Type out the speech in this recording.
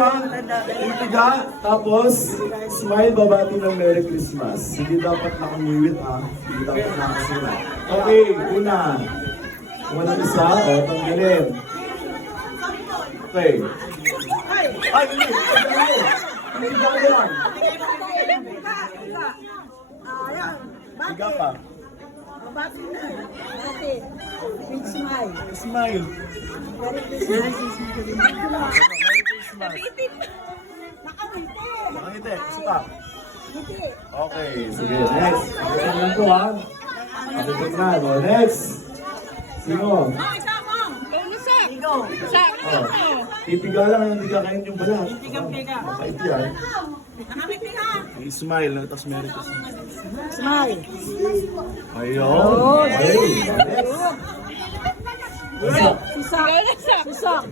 ha. Titiga, tapos smile, babati ng Merry Christmas. Hindi dapat nakangiwit ha. Hindi dapat nakasira. Okay, una. Unang isa, o, tanggalin. Okay. Ay, hindi. Hindi ba yan? Tiga pa. Bati na. Bati. Big smile. Smile. Merry Christmas. Merry Christmas. Nakangiti. Nakangiti. Isa pa. Ngiti. Okay, sige. Next. Next lang to ha. Abigin na. O, next. Sino? Igo. Oh. Titiga lang yung tigakain yung balat. Tiga. Kahit yan. Nakangiti na. Smile, tapos Merry Christmas. Smile. Ayun. Ayun. Next. Susak. Susak.